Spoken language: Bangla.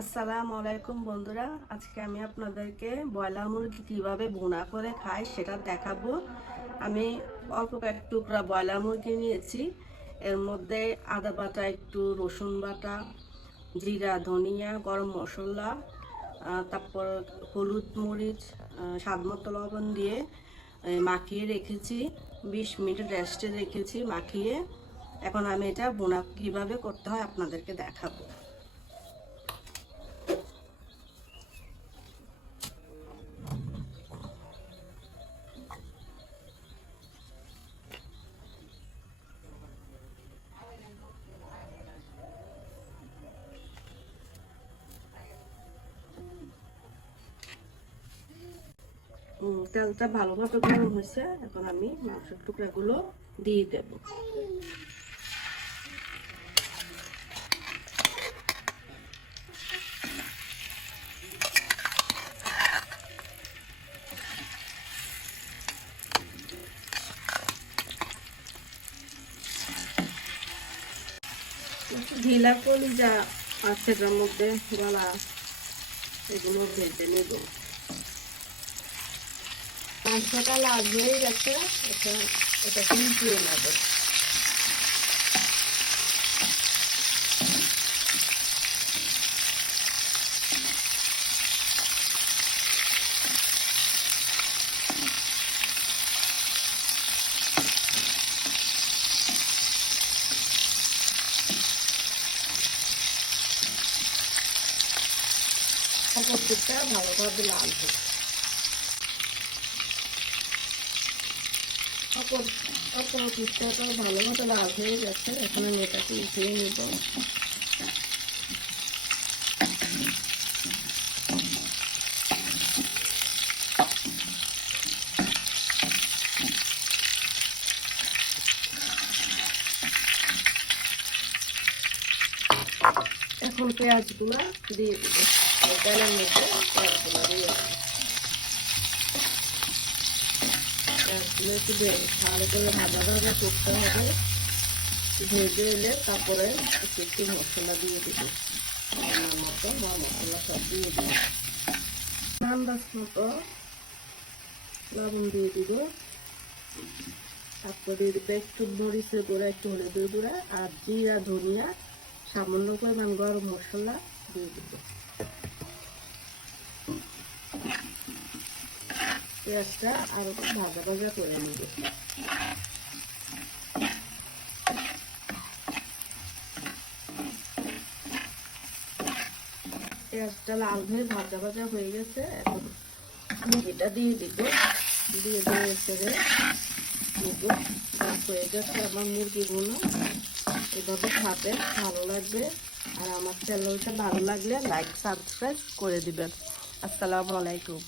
আসসালামু আলাইকুম বন্ধুরা, আজকে আমি আপনাদেরকে ব্রয়লার মুরগি কিভাবে ভুনা করে খাই সেটা দেখাবো। আমি অল্প কয়েক টুকরা ব্রয়লার মুরগি নিয়েছি। এর মধ্যে আদা বাটা, একটু রসুন বাটা, জিরা, ধনিয়া, গরম মশলা, তারপর হলুদ, মরিচ, স্বাদ মতো লবণ দিয়ে মাখিয়ে রেখেছি। 20 মিনিট রেস্টে রেখেছি মাখিয়ে। এখন আমি এটা ভুনা কিভাবে করতে হয় আপনাদেরকে দেখাবো। তেলটা ভালোভাবে গরম হয়েছে, এখন আমি মাংসের টুকরাগুলো দিয়ে দেব। ঢিলা কলিজা আছে এটার মধ্যে, গলা, এগুলো ভেজে নেব। মাংসটা লাল হয়ে গেছে, এটা উল্টিয়ে নেব। প্রত্যেকটা ভালোভাবে লাল হবে। অপর পিঠটা ভালোভাবে লাল হয়ে গেছে, এখন আমি এটাকে উঠিয়ে নেব। এখন পেঁয়াজগুলো দিয়ে দিব, তেলের মধ্যে পেঁয়াজগুলো দিয়ে দেবো। পেঁয়াজগুলো একটু ভালো করে ভাজা ভাজা করতে হবে। ভেজে এলে তারপরে একটু মশলা দিয়ে দিব, মতো মশলা সব দিয়ে দিব। আন্দাজ মতো লবণ দিয়ে দিব, তারপর দিয়ে দিব একটু মরিচের গুঁড়া, একটু হলুদের গুঁড়া, আর জিরা, ধনিয়া, সামান্য পরিমাণ গরম মশলা দিয়ে দিব। পেঁয়াজটা আরো ভাজা ভাজা করে নেব। পেঁয়াজটা লাল হয়ে ভাজা ভাজা হয়ে গেছে, এখন মুরগিটা দিয়ে দিব। দিয়ে ছেড়ে হয়ে গেছে আমার মুরগিগুলো। এভাবে খাবে, ভালো লাগবে। আর আমার চ্যানেলটা ভালো লাগলে লাইক, সাবস্ক্রাইব করে দিবেন। আসসালামু আলাইকুম।